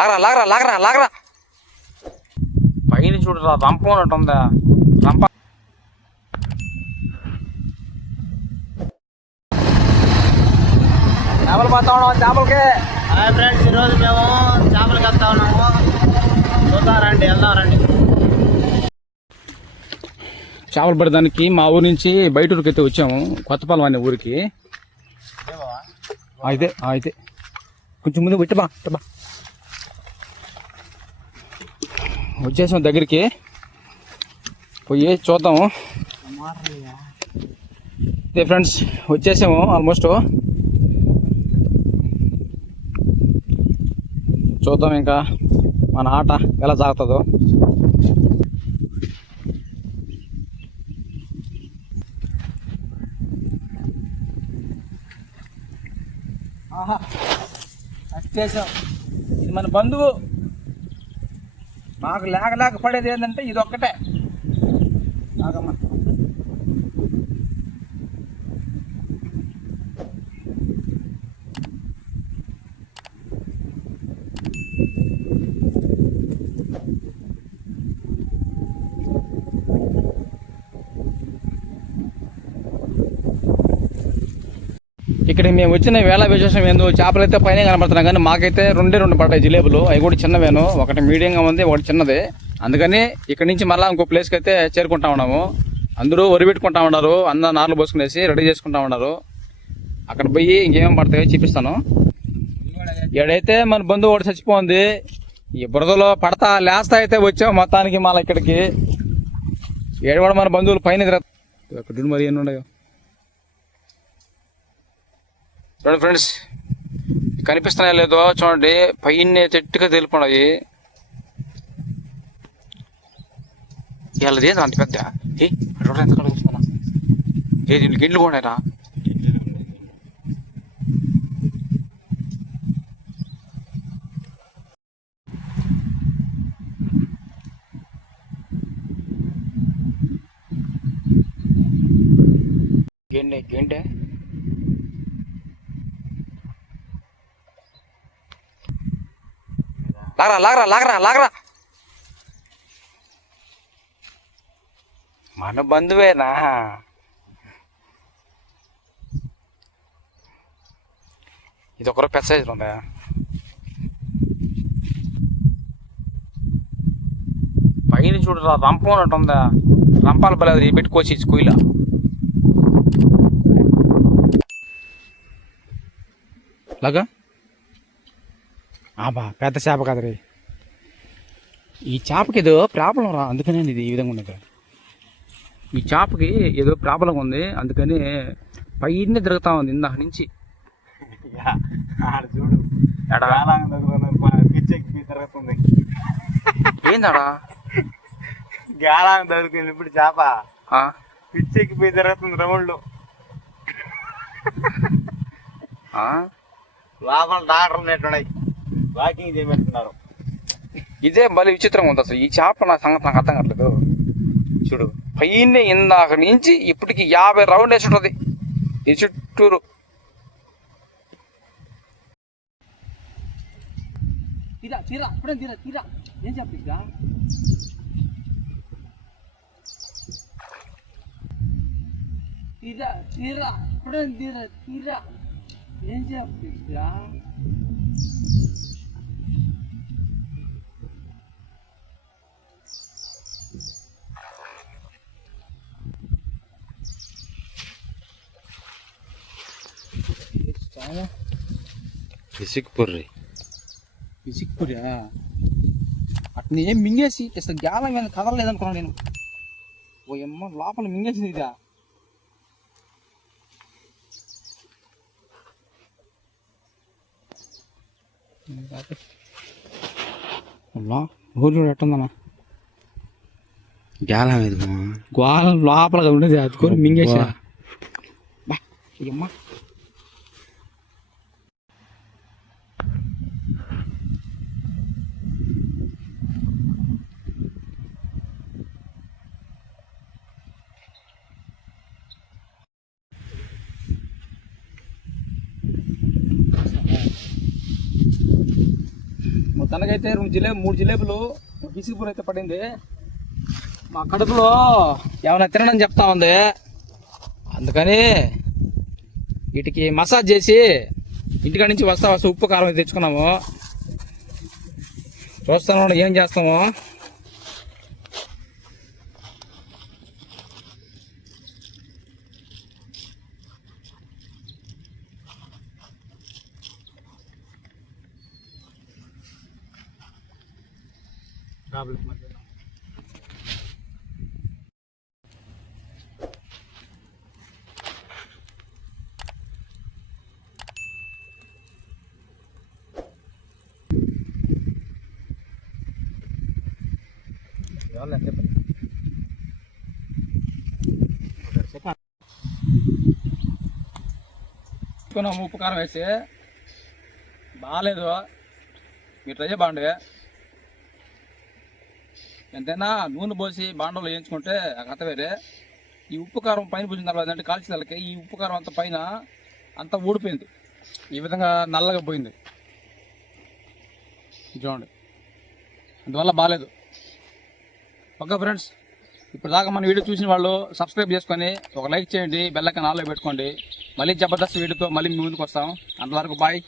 లాగరా లాగరా లాగరా లాగరా. పైన చూడరా రంప ఉన్నట్టు ఉందా? రంప. చేపలు పోతా ఉన్నాం చేపలకి? హాయ్ ఫ్రెండ్స్ ఈరోజు మేము చేపలకి వెళ్తా ఉన్నాము. చూద్దాం రండి వెళ్దాం రండి. చేపలు పడడానికి మా ఊరి నుంచి బయట ఊరికి అయితే వచ్చాము కొత్తపాలెం అనే ఊరికి. ఆ, ఇదే కొంచెం ముందు పెట్టబా బా. వచ్చేసాం దగ్గరికి. పోయి చూద్దాము. అదే ఫ్రెండ్స్ వచ్చేసాము ఆల్మోస్ట్. చూద్దాం ఇంకా మన ఆట ఎలా సాగుతుందో. ఆహా వచ్చేసాం. ఇది మన బంధువు. మాకు లేక లేక పడేది ఏంటంటే ఇది ఒక్కటే నాగమ్మ ఇక్కడ మేము వచ్చిన వేళ విశేషం ఏందో చేపలు అయితే పైన కనబడుతున్నాయి కానీ మాకైతే రెండే రెండు పడ్డాయి జిలేబులు. అవి కూడా చిన్నవేను ఒకటి మీడియంగా ఉంది ఒకటి చిన్నది. అందుకని ఇక్కడ నుంచి మళ్ళీ ఇంకో ప్లేస్కి అయితే చేరుకుంటా ఉన్నాము. అందరూ వరి పెట్టుకుంటా ఉన్నారు అందరూ నార్లు పోసుకునేసి రెడీ చేసుకుంటా ఉన్నారు. అక్కడ పోయి ఇంకేమేమి పడతాయో చూపిస్తాను. ఏడైతే మన బంధువు ఒకటి చచ్చిపోయింది. ఈ బురదలో పడతా లేస్తా అయితే వచ్చాం మొత్తానికి మళ్ళీ ఇక్కడికి. ఏడు కూడా మన బంధువులు పైన తిరగ- అక్కడ మరి ఎన్ని ఉన్నాయో? చూడండి ఫ్రెండ్స్ కనిపిస్తున్నాయో లేదో చూడండి. పైన చెట్టుగా తెలుపున్నాయి ఇవాళది అంత పెద్ద? ఏ రోడ్ ఎంత కలుగుతున్నా ఏ దీనికి గిడ్లు కూడా గెండే గెండే లాగరా లాగరా లాగరా లాగరా. మన బంధువేనా? ఇది ఒకరు పెద్ద సైజు ఉందా? పైన చూడరా రంప ఉన్నట్టు ఉందా? రంపాలు బలేదు పెట్టుకోవచ్చు ఈ కుయిల లాగా? ఆబా పెద్ద చేప కదరే. ఈ చేపకి ఏదో ప్రాబ్లం రా అందుకనే ఇది ఈ విధంగా ఉన్నది. ఈ చేపకి ఏదో ప్రాబ్లం ఉంది అందుకని పైన తిరుగుతా ఉంది ఇందాక నుంచి. ఆడ చూడు. తిరుగుతుంది. ఏందాడా? గాలాంగ దొరికింది ఇప్పుడు చేప ఆ? పిచ్చెక్కిపోయి తిరుగుతుంది రౌండ్లో? లోపల డాక్టర్ ఉన్నట్టున్నాయి వాకింగ్ చేయమంటున్నారు ఇదే మళ్ళీ విచిత్రంగా ఉంది అసలు. ఈ చేప నా సంగతి నాకు అర్థం కావట్లేదు. చూడు పైన ఇందాక నుంచి ఇప్పటికి యాభై రౌండ్ వేసి ఉంటుంది. ఈ చుట్టూరు. తీరా తీరా అప్పుడే తీరా తీరా. ఏం చెప్పిగా తీరా తీరా అప్పుడే తీరా తీరా. ఏం చెప్పిగా పిసిక్పుర్రి పిసిక్పురా అట్నే ఏం మింగేసి అసలు గ్యాలం మీద కదలలేదనుకున్నాను నేను. ఓ అమ్మ లోపల మింగేసింది ఇదా. ఊరు చూడు ఎట్టుందన్నా. గాలం ఇది గోళ లోపల ఉండేది అదుకొని మింగేసా. బా అమ్మ తనకైతే రెండు జిలేబీ మూడు జిలేబులు బిసిగిపూర్ అయితే పడింది. మా కడుపులో ఏమైనా తినడం చెప్తా ఉంది. అందుకని వీటికి మసాజ్ చేసి ఇంటికాడ నుంచి వస్తా వస్తా ఉప్పు కారం తెచ్చుకున్నాము. చూస్తాను ఏం చేస్తాము. తీసుకున్నాము ఉప్పు కారం వేసి బాగాలేదు. మీరు ట్రై బాగుండే. ఎంతైనా నూనె పోసి బాండలో వేయించుకుంటే కథ వేరే. ఈ ఉప్పు కారం పైన పూసిన తర్వాత అంటే వాళ్ళకి ఈ ఉప్పు కారం అంత పైన అంతా ఊడిపోయింది. ఈ విధంగా నల్లగా పోయింది. చూడండి. అందువల్ల బాగాలేదు ఓకే ఫ్రెండ్స్ ఇప్పుడు దాకా మన వీడియో చూసిన వాళ్ళు సబ్స్క్రైబ్ చేసుకొని ఒక లైక్ చేయండి బెల్లక ఆల్లో పెట్టుకోండి. మళ్ళీ జబర్దస్త్ వీడియోతో మళ్ళీ మీ ముందుకు వస్తాం. అంతవరకు బాయ్.